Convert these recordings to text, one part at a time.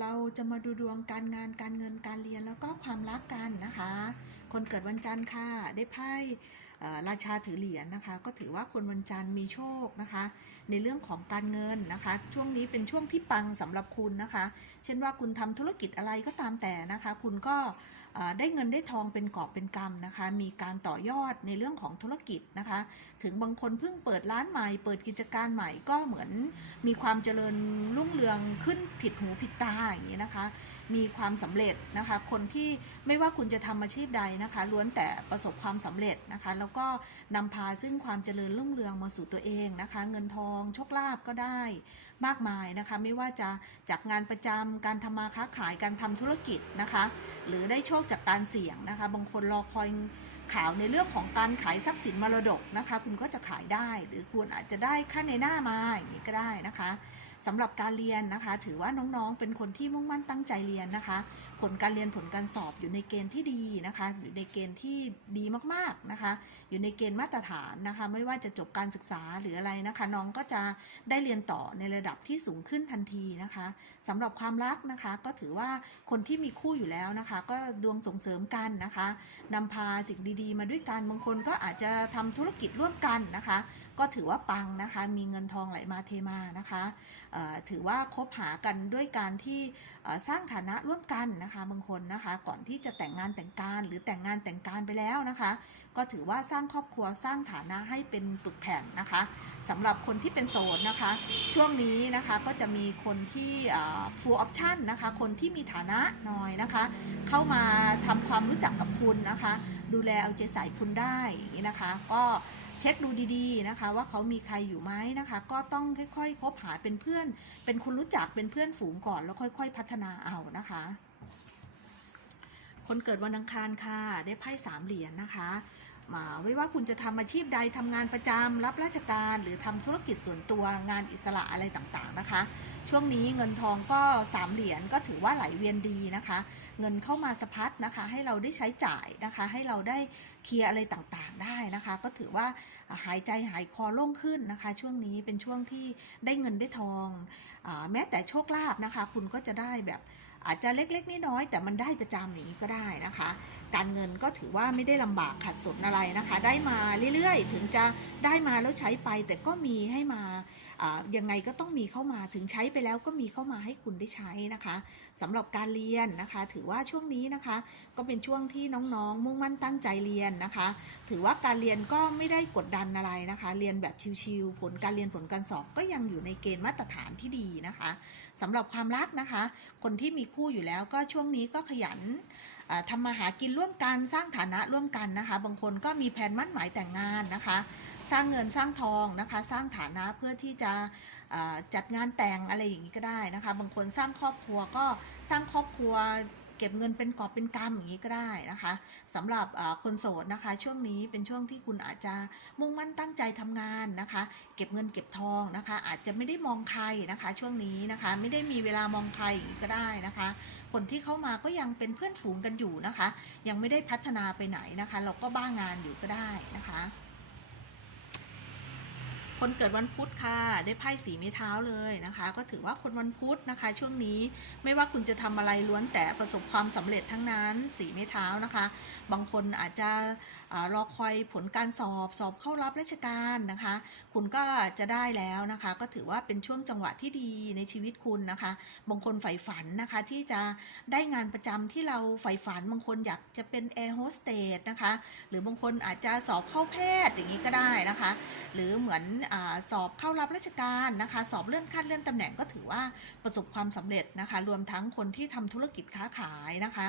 เราจะมาดูดวงการงานการเงินการเรียนแล้วก็ความรักกันนะคะ คนเกิดวันจันทร์ค่ะได้ไพ่ราชาถือเหรียญนะคะ ก็ถือว่าคนวันจันทร์มีโชคนะคะ ในเรื่องของการเงินนะคะ ช่วงนี้เป็นช่วงที่ปังสำหรับคุณนะคะ เช่นว่าคุณทำธุรกิจอะไรก็ตามแต่นะคะ คุณก็ ได้เงินได้ทองเป็นกอบเป็นกำนะคะ มีการต่อยอดในเรื่องของธุรกิจนะคะ ถึงบางคนเพิ่งเปิดร้านใหม่ เปิดกิจการใหม่ก็เหมือนมีความเจริญรุ่งเรืองขึ้นผิดหูผิดตาอย่างนี้นะคะ มีความสำเร็จนะคะ คนที่ไม่ว่าคุณจะทำอาชีพใดนะคะ ล้วนแต่ประสบความสำเร็จนะคะ แล้วก็นำพาซึ่งความเจริญรุ่งเรืองมาสู่ตัวเองนะคะ เงินทองโชคลาภก็ได้ มากมายนะคะ ไม่ว่าจะจากงานประจำการทำมาค้าขายการทำธุรกิจนะคะ หรือได้โชคจากการเสี่ยงนะคะ บางคนรอคอยข่าวในเรื่องของการขายทรัพย์สินมรดกนะคะ คุณก็จะขายได้ หรือคุณอาจจะได้ค่าในหน้ามาอย่างนี้ก็ได้นะคะ สำหรับการเรียนนะคะ ถือว่าน้องๆ เป็นคนที่มุ่งมั่นตั้งใจเรียนนะคะ ผลการเรียนผลการสอบอยู่ในเกณฑ์ที่ดีนะคะอยู่ในเกณฑ์ที่ดีมากๆนะคะ อยู่ในเกณฑ์มาตรฐานนะคะ ไม่ว่าจะจบการศึกษาหรืออะไรนะคะ น้องก็จะได้เรียนต่อในระดับที่สูงขึ้นทันทีนะคะสำหรับความรักนะคะ ก็ถือว่าคนที่มีคู่อยู่แล้วนะคะ ก็ดวงส่งเสริมกันนะคะนำพาสิ่งดีๆ มาด้วยกันบางคนก็อาจจะทำธุรกิจร่วมกันนะคะ ก็ถือว่าปังนะคะ มีเงินทองไหลมาเทมานะคะถือว่าคบหากันด้วยการที่สร้างฐานะร่วมกันนะคะบางคนนะคะ ก่อนที่จะแต่งงานแต่งการหรือแต่งงานแต่งการไปแล้วนะคะ ก็ถือว่าสร้างครอบครัวสร้างฐานะให้เป็นปึกแผ่นนะคะสำหรับคนที่เป็นโสดนะคะ ช่วงนี้นะคะก็จะมีคนที่เอ่อ full option นะคะคนที่มีฐานะน้อยนะคะ เข้ามาทำความรู้จักกับคุณนะคะ ดูแลเอาใจใส่คุณได้อย่างนี้นะคะ ก็ เช็คดูดีๆนะคะ ว่าเขามีใครอยู่ไหมนะคะ ก็ต้องค่อยๆคบหาเป็นเพื่อน เป็นคนรู้จักเป็นเพื่อนฝูงก่อนแล้วค่อย ๆ พัฒนาเอานะคะ คนเกิดวันอังคารค่ะ ได้ไพ่สามเหรียญนะคะ ไม่ว่าคุณจะทำอาชีพใดทำงานประจำรับราชการ หรือทำธุรกิจส่วนตัวงานอิสระอะไรต่างๆนะคะ ช่วงนี้เงินทองก็สามเหรียญก็ถือว่าไหลเวียนดีนะคะ เงินเข้ามาสะพัดนะคะ ให้เราได้ใช้จ่ายนะคะ ให้เราได้เคลียร์อะไรต่างๆได้นะคะ ก็ถือว่าหายใจหายคอโล่งขึ้นนะคะ ช่วงนี้เป็นช่วงที่ได้เงินได้ทองอแม้แต่โชคลาภนะคะ คุณก็จะได้แบบอาจจะเล็กๆน้อยๆแต่มันได้ประจำอย่างนี้ก็ได้นะคะการเงินก็ถือว่าไม่ได้ลำบากขัดสนอะไรนะคะ ได้มาเรื่อยๆ ถึงจะได้มาแล้วใช้ไป แต่ก็มีให้มาอ่ายังไงก็ต้องมีเข้ามาถึงใช้ไปแล้วก็มีเข้ามาให้คุณได้ใช้นะคะสำหรับการเรียนนะคะ ถือว่าช่วงนี้นะคะ ก็เป็นช่วงที่น้องๆ มุ่งมั่นตั้งใจเรียนนะคะ ถือว่าการเรียนก็ไม่ได้กดดันอะไรนะคะ เรียนแบบชิวๆผลการเรียนผลการสอบก็ยังอยู่ในเกณฑ์มาตรฐานที่ดีนะคะสำหรับความรักนะคะ คนที่มีคู่อยู่แล้วก็ช่วงนี้ก็ขยัน ทำมาหากินร่วมกันสร้างฐานะร่วมกันนะคะ บางคนก็มีแผนมั่นหมายแต่งงานนะคะ สร้างเงินสร้างทองนะคะ สร้างฐานะเพื่อที่จะจัดงานแต่งอะไรอย่างนี้ก็ได้นะคะ บางคนสร้างครอบครัวก็สร้างครอบครัว เก็บเงินเป็นกอบเป็นกำอย่างนี้ก็ได้นะคะสำหรับคนโสดนะคะ ช่วงนี้เป็นช่วงที่คุณอาจจะมุ่งมั่นตั้งใจทำงานนะคะ เก็บเงินเก็บทองนะคะ อาจจะไม่ได้มองใครนะคะ ช่วงนี้นะคะ ไม่ได้มีเวลามองใครก็ได้นะคะ คนที่เข้ามาก็ยังเป็นเพื่อนฝูงกันอยู่นะคะ ยังไม่ได้พัฒนาไปไหนนะคะ เราก็บ้างงานอยู่ก็ได้นะคะ คนเกิดวันพุธค่ะ ได้ไพ่สีไม้เท้าเลยนะคะ ก็ถือว่าคนวันพุธนะคะ ช่วงนี้ไม่ว่าคุณจะทำอะไรล้วนแต่ประสบความสำเร็จทั้งนั้นสีไม้เท้านะคะ บางคนอาจจะรอคอยผลการสอบสอบเข้ารับราชการนะคะ คุณก็จะได้แล้วนะคะ ก็ถือว่าเป็นช่วงจังหวะที่ดีในชีวิตคุณนะคะ บางคนใฝ่ฝันนะคะที่จะได้งานประจำที่เราใฝ่ฝันบางคนอยากจะเป็นแอร์โฮสเตสนะคะ หรือบางคนอาจจะสอบเข้าแพทย์อย่างนี้ก็ได้นะคะ หรือเหมือนอสอบเข้ารับราชการนะคะ สอบเลื่อนขั้นเลื่อนตำแหน่งก็ถือว่าประสบความสำเร็จนะคะ รวมทั้งคนที่ทำธุรกิจค้าขายนะคะ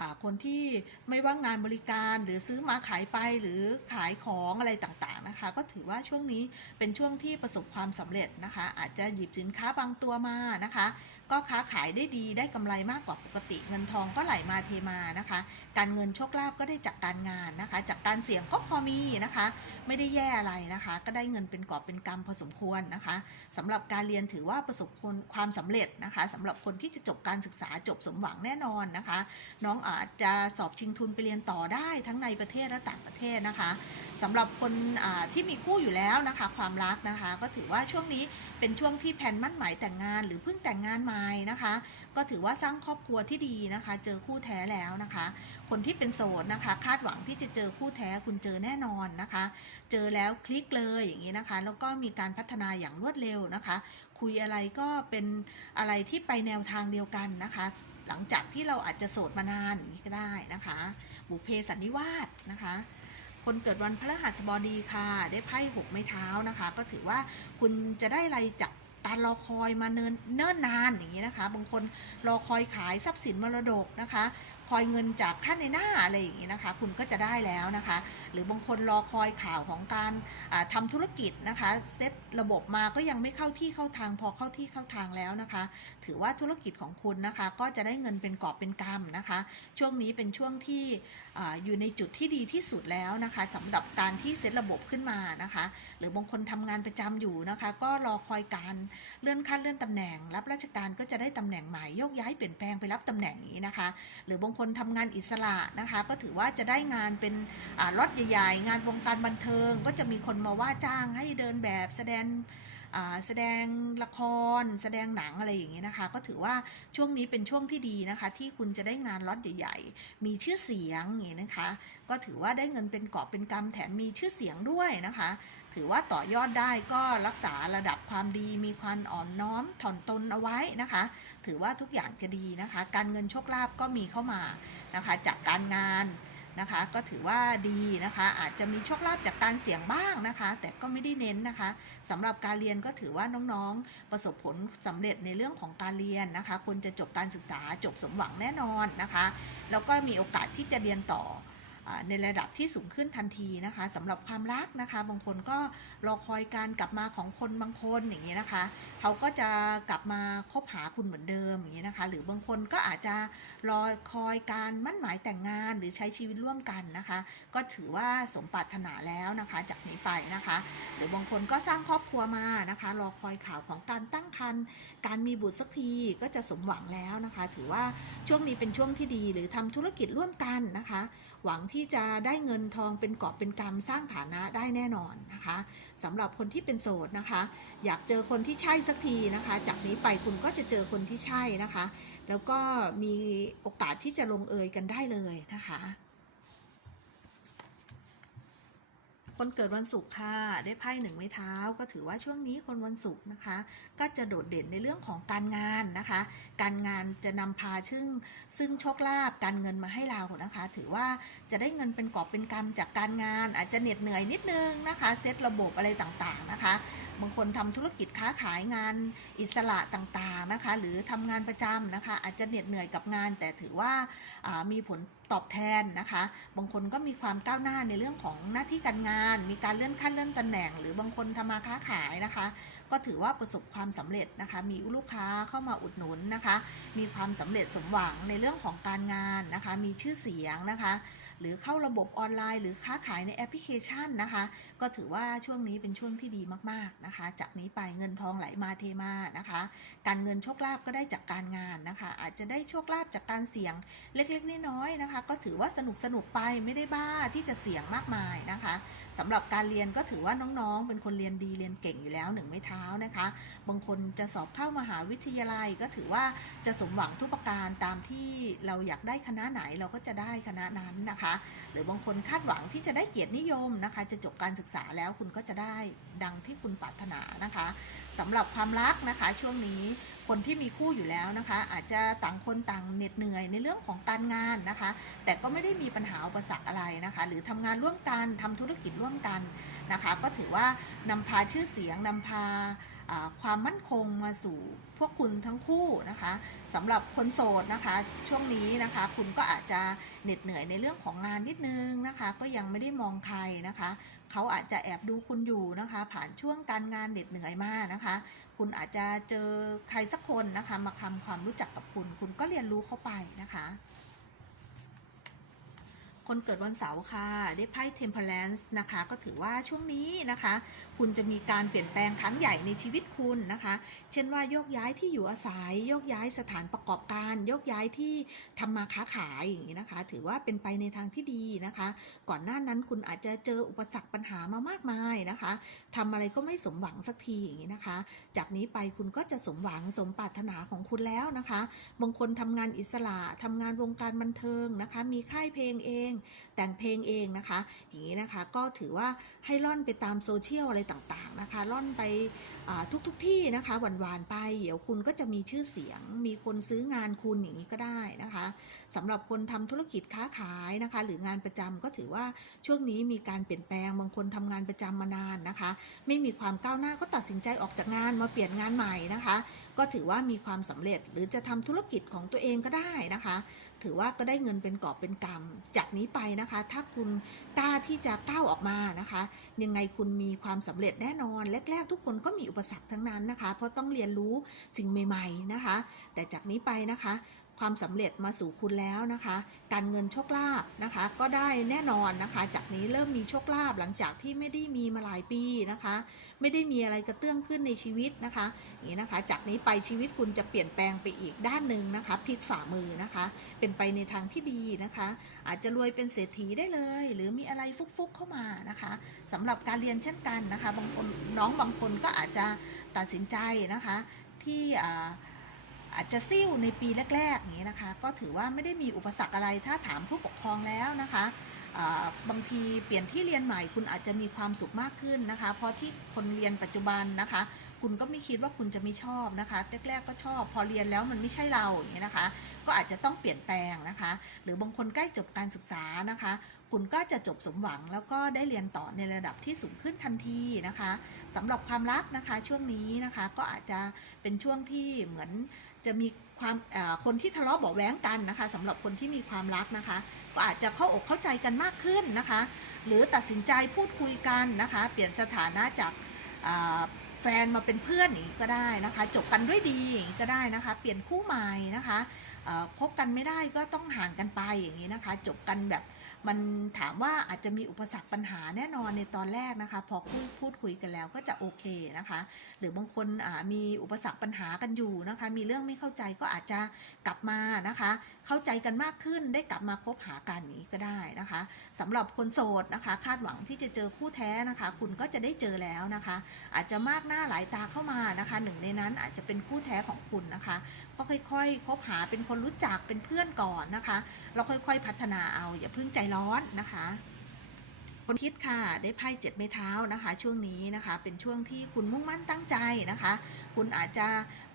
อ่าคนที่ไม่ว่างงานบริการหรือซื้อมาขายไปหรือขายของอะไรต่างๆนะคะ ก็ถือว่าช่วงนี้เป็นช่วงที่ประสบความสำเร็จนะคะ อาจจะหยิบสินค้าบางตัวมานะคะ ก็ค้าขายได้ดีได้กำไรมากกว่าปกติเงินทองก็ไหลมาเทมานะคะ การเงินโชคลาภก็ได้จากการงานนะคะ จากการเสี่ยงก็พอมีนะคะ ไม่ได้แย่อะไรนะคะ ก็ได้เงินเป็นกอบเป็นกำพอสมควรนะคะสำหรับการเรียนถือว่าประสบความสำเร็จนะคะสำหรับคนที่จะจบการศึกษาจบสมหวังแน่นอนนะคะ น้องอาจจะสอบชิงทุนไปเรียนต่อได้ทั้งในประเทศและต่างประเทศนะคะสำหรับคนที่มีคู่อยู่แล้วนะคะ ความรักนะคะ ก็ถือว่าช่วงนี้เป็นช่วงที่แผนมั่นหมายแต่งงาน หรือเพิ่งแต่งงานใหม่นะคะ ก็ถือว่าสร้างครอบครัวที่ดีนะคะ เจอคู่แท้แล้วนะคะ คนที่เป็นโสดนะคะ คาดหวังที่จะเจอคู่แท้คุณเจอแน่นอนนะคะ เจอแล้วคลิกเลยอย่างนี้นะคะ แล้วก็มีการพัฒนาอย่างรวดเร็วนะคะ คุยอะไรก็เป็นอะไรที่ไปแนวทางเดียวกันนะคะ หลังจากที่เราอาจจะโสดมานานอย่างนี้ก็ได้นะคะ บุเพสันนิวาสนะคะคนเกิดวันพฤหัสบดีค่ะ ได้ไพ่หกไม้เท้านะคะ ก็ถือว่าคุณจะได้อะไรจาก การรอคอยมาเนินเนิ่นนานอย่างนี้นะคะ บางคนรอคอยขายทรัพย์สินมรดกนะคะ คอยเงินจากค่าในหน้าอะไรอย่างนี้นะคะ คุณก็จะได้แล้วนะคะ หรือบางคนรอคอยข่าวของการทำาธุรกิจนะคะเซตระบบมาก็ยังไม่เข้าที่เข้าทางพอเข้าที่เข้าทางแล้วนะคะ ถือว่าธุรกิจของคุณนะคะ ก็จะได้เงินเป็นกอบเป็นกำนะคะ ช่วงนี้เป็นช่วงที่ออยู่ในจุดที่ดีที่สุดแล้วนะคะสำหรับการที่เซตระบบขึ้นมานะคะ หรือบางคนทำงานประจำอยู่นะคะ ก็รอคอยการเลื่อนขั้นเลื่อนตำแหน่ง รับราชการก็จะได้ตำแหน่งใหม่โยกย้ายเปลี่ยนแปลงไปรับตำแหน่งนี้นะคะ หรือบางคนทำงานอิสระนะคะ ก็ถือว่าจะได้งานเป็นรถใหญ่ๆ งานวงการบันเทิง ก็จะมีคนมาว่าจ้างให้เดินแบบแสดงแสดงละคร แสดงหนังอะไรอย่างเงี้ยนะคะ ก็ถือว่าช่วงนี้เป็นช่วงที่ดีนะคะ ที่คุณจะได้งานล็อตใหญ่ ๆ มีชื่อเสียงอย่างเงี้ยนะคะ ก็ถือว่าได้เงินเป็นกอบเป็นกำแถมมีชื่อเสียงด้วยนะคะถือว่าต่อยอดได้ก็รักษาระดับความดีมีความอ่อนน้อมถ่อมตนเอาไว้นะคะ ถือว่าทุกอย่างจะดีนะคะ การเงินโชคลาภก็มีเข้ามานะคะ จากการงานนะคะ ก็ถือว่าดีนะคะ อาจจะมีโชคลาภจากการเสี่ยงบ้างนะคะ แต่ก็ไม่ได้เน้นนะคะสำหรับการเรียนก็ถือว่าน้องๆ ประสบผลสำเร็จในเรื่องของการเรียนนะคะคุณจะจบการศึกษาจบสมหวังแน่นอนนะคะ แล้วก็มีโอกาสที่จะเรียนต่อ ในระดับที่สูงขึ้นทันทีนะคะสำหรับความรักนะคะ บางคนก็รอคอยการกลับมาของคนบางคนอย่างนี้ยนะคะ เขาก็จะกลับมาคบหาคุณเหมือนเดิมอย่างนี้ยนะคะ หรือบางคนก็อาจจะรอคอยการมั่นหมายแต่งงานหรือใช้ชีวิตร่วมกันนะคะ ก็ถือว่าสมปรารถนาแล้วนะคะ จากนี้ไปนะคะ หรือบางคนก็สร้างครอบครัวมานะคะ รอคอยข่าวของการตั้งครรภ์การมีบุตรสักทีก็จะสมหวังแล้วนะคะ ถือว่าช่วงนี้เป็นช่วงที่ดีหรือทำธุรกิจร่วมกันนะคะ หวังที่ที่จะได้เงินทองเป็นกอบเป็นกำสร้างฐานะได้แน่นอนนะคะสำหรับคนที่เป็นโสดนะคะ อยากเจอคนที่ใช่สักทีนะคะ จากนี้ไปคุณก็จะเจอคนที่ใช่นะคะ แล้วก็มีโอกาสที่จะลงเอยกันได้เลยนะคะ คนเกิดวันศุกร์ค่ะ ได้ไพ่หนึ่งไม้เท้า ก็ถือว่าช่วงนี้คนวันศุกร์นะคะ ก็จะโดดเด่นในเรื่องของการงานนะคะ การงานจะนำพาซึ่งซึ่งโชคลาภการเงินมาให้เรานะคะ ถือว่าจะได้เงินเป็นกอบเป็นกำจากการงาน อาจจะเหน็ดเหนื่อยนิดนึงนะคะเซตระบบอะไรต่างๆนะคะบางคนทำธุรกิจค้าขายงานอิสระต่างๆนะคะ หรือทำงานประจำนะคะ อาจจะเหน็ดเหนื่อยกับงาน แต่ถือว่ามีผล ตอบแทนนะคะ บางคนก็มีความก้าวหน้าในเรื่องของหน้าที่การงาน มีการเลื่อนขั้นเลื่อนตำแหน่ง หรือบางคนทำมาค้าขายนะคะ ก็ถือว่าประสบความสำเร็จนะคะ มีลูกค้าเข้ามาอุดหนุนนะคะ มีความสำเร็จสมหวังในเรื่องของการงานนะคะ มีชื่อเสียงนะคะ หรือเข้าระบบออนไลน์ หรือค้าขายในแอปพลิเคชันนะคะ ก็ถือว่าช่วงนี้เป็นช่วงที่ดีมากๆนะคะ จากนี้ไปเงินทองไหลมาเทมานะคะ การเงินโชคลาภก็ได้จากการงานนะคะ อาจจะได้โชคลาภจากการเสี่ยงเล็กๆน้อยๆนะคะ ก็ถือว่าสนุกสนุกๆไปไม่ได้บ้าที่จะเสี่ยงมากมายนะคะ สำหรับการเรียนก็ถือว่าน้องๆ เป็นคนเรียนดีเรียนเก่งอยู่แล้วหนึ่งไม่เท้านะคะ บางคนจะสอบเข้ามหาวิทยาลัยก็ถือว่าจะสมหวังทุกประการตามที่เราอยากได้คณะไหนเราก็จะได้คณะนั้นนะคะ หรือบางคนคาดหวังที่จะได้เกียรตินิยมนะคะ จะจบการศึกษาแล้วคุณก็จะได้ดังที่คุณปรารถนานะคะสำหรับความรักนะคะช่วงนี้ คนที่มีคู่อยู่แล้วนะคะ อาจจะต่างคนต่างเหน็ดเหนื่อยในเรื่องของการงานนะคะ แต่ก็ไม่ได้มีปัญหาอุปสรรคอะไรนะคะ หรือทำงานร่วมกันทำธุรกิจร่วมกันนะคะ ก็ถือว่านำพาชื่อเสียงนำพาพา ความมั่นคงมาสู่พวกคุณทั้งคู่นะคะสำหรับคนโสดนะคะ ช่วงนี้นะคะ คุณก็อาจจะเหน็ดเหนื่อยในเรื่องของงานนิดนึงนะคะ ก็ยังไม่ได้มองใครนะคะ เขาอาจจะแอบดูคุณอยู่นะคะ ผ่านช่วงการงานเหน็ดเหนื่อยมากนะคะ คุณอาจจะเจอใครสักคนนะคะ มาทำความรู้จักกับคุณ คุณก็เรียนรู้เข้าไปนะคะ คนเกิดวันเสาร์ค่ะ ได้ไพ่ Temperance นะคะ ก็ถือว่าช่วงนี้นะคะ คุณจะมีการเปลี่ยนแปลงครั้งใหญ่ในชีวิตคุณนะคะ เช่นว่าโยกย้ายที่อยู่อาศัย โยกย้ายสถานประกอบการ โยกย้ายที่ทำมาค้าขายอย่างนี้นะคะ ถือว่าเป็นไปในทางที่ดีนะคะ ก่อนหน้านั้นคุณอาจจะเจออุปสรรคปัญหามามากมายนะคะทำอะไรก็ไม่สมหวังสักทีอย่างนี้นะคะ จากนี้ไปคุณก็จะสมหวังสมปรารถนาของคุณแล้วนะคะ บางคนทำงานอิสระทำงานวงการบันเทิงนะคะ มีค่ายเพลงเองแต่งเพลงเองนะคะ อย่างนี้นะคะก็ถือว่าให้ล่อนไปตามโซเชียลอะไรต่างๆนะคะ ล่อนไปทุกๆทที่นะคะหวานๆไป เดี๋ยวคุณก็จะมีชื่อเสียง มีคนซื้องานคุณอย่างนี้ก็ได้นะคะสำหรับคนทำธุรกิจค้าขายนะคะ หรืองานประจำก็ถือว่าช่วงนี้มีการเปลี่ยนแปลงบางคนทำงานประจำมานานนะคะ ไม่มีความก้าวหน้าก็ตัดสินใจออกจากงานมาเปลี่ยนงานใหม่นะคะ ก็ถือว่ามีความสำเร็จหรือจะทำธุรกิจของตัวเองก็ได้นะคะ ถือว่าก็ได้เงินเป็นกอบเป็นกำจากนี้ไปนะคะ ถ้าคุณกล้าที่จะก้าวออกมานะคะ ยังไงคุณมีความสำเร็จแน่นอน แรก ๆ ทุกคนก็มีอุปสรรคทั้งนั้นนะคะ เพราะต้องเรียนรู้สิ่งใหม่ ๆนะคะ แต่จากนี้ไปนะคะ ความสำเร็จมาสู่คุณแล้วนะคะ การเงินโชคลาภนะคะ ก็ได้แน่นอนนะคะ จากนี้เริ่มมีโชคลาภหลังจากที่ไม่ได้มีมาหลายปีนะคะ ไม่ได้มีอะไรกระเตื้องขึ้นในชีวิตนะคะอย่างนี้นะคะ จากนี้ไปชีวิตคุณจะเปลี่ยนแปลงไปอีกด้านหนึ่งนะคะพลิกฝ่ามือนะคะ เป็นไปในทางที่ดีนะคะ อาจจะรวยเป็นเศรษฐีได้เลย หรือมีอะไรฟุกๆเข้ามานะคะสำหรับการเรียนเช่นกันนะคะบางคนน้องบางคนก็อาจจะตัดสินใจนะคะ ที่อ่า อาจจะซิ่วในปีแรกๆอย่างนี้นะคะ ก็ถือว่าไม่ได้มีอุปสรรคอะไรถ้าถามผู้ปกครองแล้วนะคะบางทีเปลี่ยนที่เรียนใหม่คุณอาจจะมีความสุขมากขึ้นนะคะ เพราะที่คนเรียนปัจจุบันนะคะ คุณก็ไม่คิดว่าคุณจะไม่ชอบนะคะแรกๆก็ชอบ พอเรียนแล้วมันไม่ใช่เราอย่างนี้นะคะ ก็อาจจะต้องเปลี่ยนแปลงนะคะ หรือบางคนใกล้จบการศึกษานะคะ คุณก็จะจบสมหวังแล้วก็ได้เรียนต่อในระดับที่สูงขึ้นทันทีนะคะสำหรับความรักนะคะช่วงนี้นะคะก็อาจจะเป็นช่วงที่เหมือน จะมีความคนที่ทะเลาะเบาแว้งกันนะคะสำหรับคนที่มีความรักนะคะ ก็อาจจะเข้าอกเข้าใจกันมากขึ้นนะคะ หรือตัดสินใจพูดคุยกันนะคะ เปลี่ยนสถานะจากแฟนมาเป็นเพื่อนอย่างนี้ก็ได้นะคะ จบกันด้วยดีอย่างนี้ก็ได้นะคะ เปลี่ยนคู่ใหม่นะคะเอ่อคบกันไม่ได้ก็ต้องห่างกันไปอย่างนี้นะคะ จบกันแบบ มันถามว่าอาจจะมีอุปสรรคปัญหาแน่นอนในตอนแรกนะคะ พอพูดพูดคุยกันแล้วก็จะโอเคนะคะ หรือบางคนมีอุปสรรคปัญหากันอยู่นะคะ มีเรื่องไม่เข้าใจก็อาจจะกลับมานะคะ เข้าใจกันมากขึ้นได้กลับมาคบหากันนี้ก็ได้นะคะสำหรับคนโสดนะคะ คาดหวังที่จะเจอคู่แท้นะคะ คุณก็จะได้เจอแล้วนะคะ อาจจะมากหน้าหลายตาเข้ามานะคะ หนึ่งในนั้นอาจจะเป็นคู่แท้ของคุณนะคะ ก็ค่อยๆคบหาเป็นคนรู้จักเป็นเพื่อนก่อนนะคะ เราค่อยๆพัฒนาเอาอย่าเพิ่งใจร้อนนะคะคนคิดค่ะได้ไพ่เจ็ดไม้เท้านะคะ ช่วงนี้นะคะเป็นช่วงที่คุณมุ่งมั่นตั้งใจนะคะ คุณอาจจะ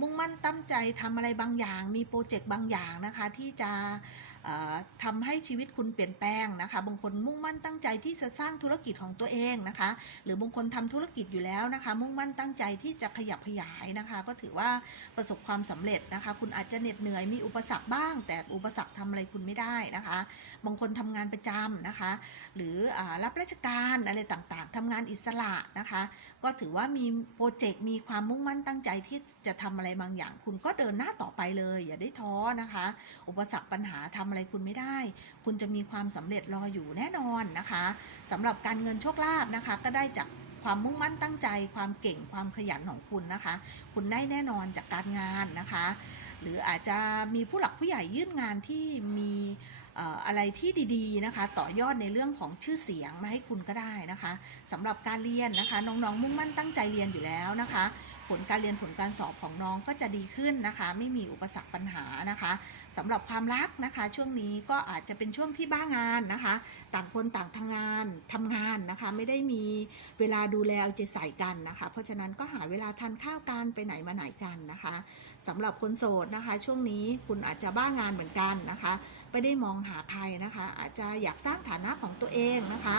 มุ่งมั่นตั้งใจทำอะไรบางอย่าง มีโปรเจกต์บางอย่างนะคะที่จะ ทำให้ชีวิตคุณเปลี่ยนแปลงนะคะ บางคนมุ่งมั่นตั้งใจที่จะสร้างธุรกิจของตัวเองนะคะ หรือบางคนทำธุรกิจอยู่แล้วนะคะ มุ่งมั่นตั้งใจที่จะขยับขยายนะคะ ก็ถือว่าประสบความสำเร็จนะคะ คุณอาจจะเหน็ดเหนื่อยมีอุปสรรคบ้าง แต่อุปสรรคทำอะไรคุณไม่ได้นะคะ บางคนทำงานประจำนะคะ หรืออรับราชการอะไรต่างๆทำงานอิสระนะคะ ก็ถือว่ามีโปรเจกต์มีความมุ่งมั่นตั้งใจที่จะทำอะไรบางอย่าง คุณก็เดินหน้าต่อไปเลย อย่าได้ท้อนะคะ อุปสรรคปัญหาทำอะไรคุณไม่ได้ คุณจะมีความสำเร็จรออยู่แน่นอนนะคะสำหรับการเงินโชคลาภนะคะ ก็ได้จากความมุ่งมั่นตั้งใจ ความเก่งความขยันของคุณนะคะ คุณได้แน่นอนจากการงานนะคะ หรืออาจจะมีผู้หลักผู้ใหญ่ยื่นงานที่มีเอ่ออะไรที่ดีๆนะคะ ต่อยอดในเรื่องของชื่อเสียงมาให้คุณก็ได้นะคะสำหรับการเรียนนะคะ น้องๆมุ่งมั่นตั้งใจเรียนอยู่แล้วนะคะ ผลการเรียนผลการสอบของน้องก็จะดีขึ้นนะคะ ไม่มีอุปสรรคปัญหานะคะสำหรับความรักนะคะ ช่วงนี้ก็อาจจะเป็นช่วงที่บ้างานนะคะ ต่างคนต่างทางานทำงานนะคะ ไม่ได้มีเวลาดูแลเอาใจใส่กันนะคะ เพราะฉะนั้นก็หาเวลาทานข้าวกันไปไหนมาไหนกันนะคะสำหรับคนโสดนะคะ ช่วงนี้คุณอาจจะบ้างานเหมือนกันนะคะไม่ได้มองหาใครนะคะ อาจจะอยากสร้างฐานะของตัวเองนะคะ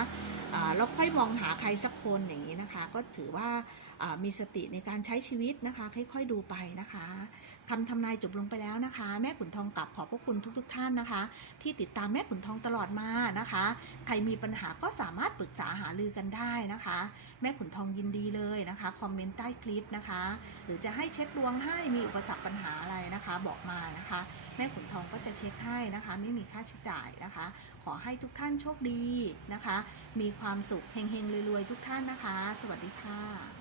อ่าแล้วค่อยมองหาใครสักคนอย่างนี้นะคะ ก็ถือว่ามีสติในการใช้ช้ชีวิตนะคะ ค่อยๆดูไปนะคะคำทำนายจบลงไปแล้วนะคะ แม่ขุนทองกลับขอบพระคุณทุก ๆ ท่านนะคะ ที่ติดตามแม่ขุนทองตลอดมานะคะ ใครมีปัญหาก็สามารถปรึกษาหารือกันได้นะคะ แม่ขุนทองยินดีเลยนะคะคอมเมนต์ใต้คลิปนะคะ หรือจะให้เช็คดวงให้มีอุปสรรคปัญหาอะไรนะคะบอกมานะคะ แม่ขุนทองก็จะเช็คให้นะคะ ไม่มีค่าใช้จ่ายนะคะ ขอให้ทุกท่านโชคดีนะคะ มีความสุขเฮงๆรวยๆทุกท่านนะคะ สวัสดีค่ะ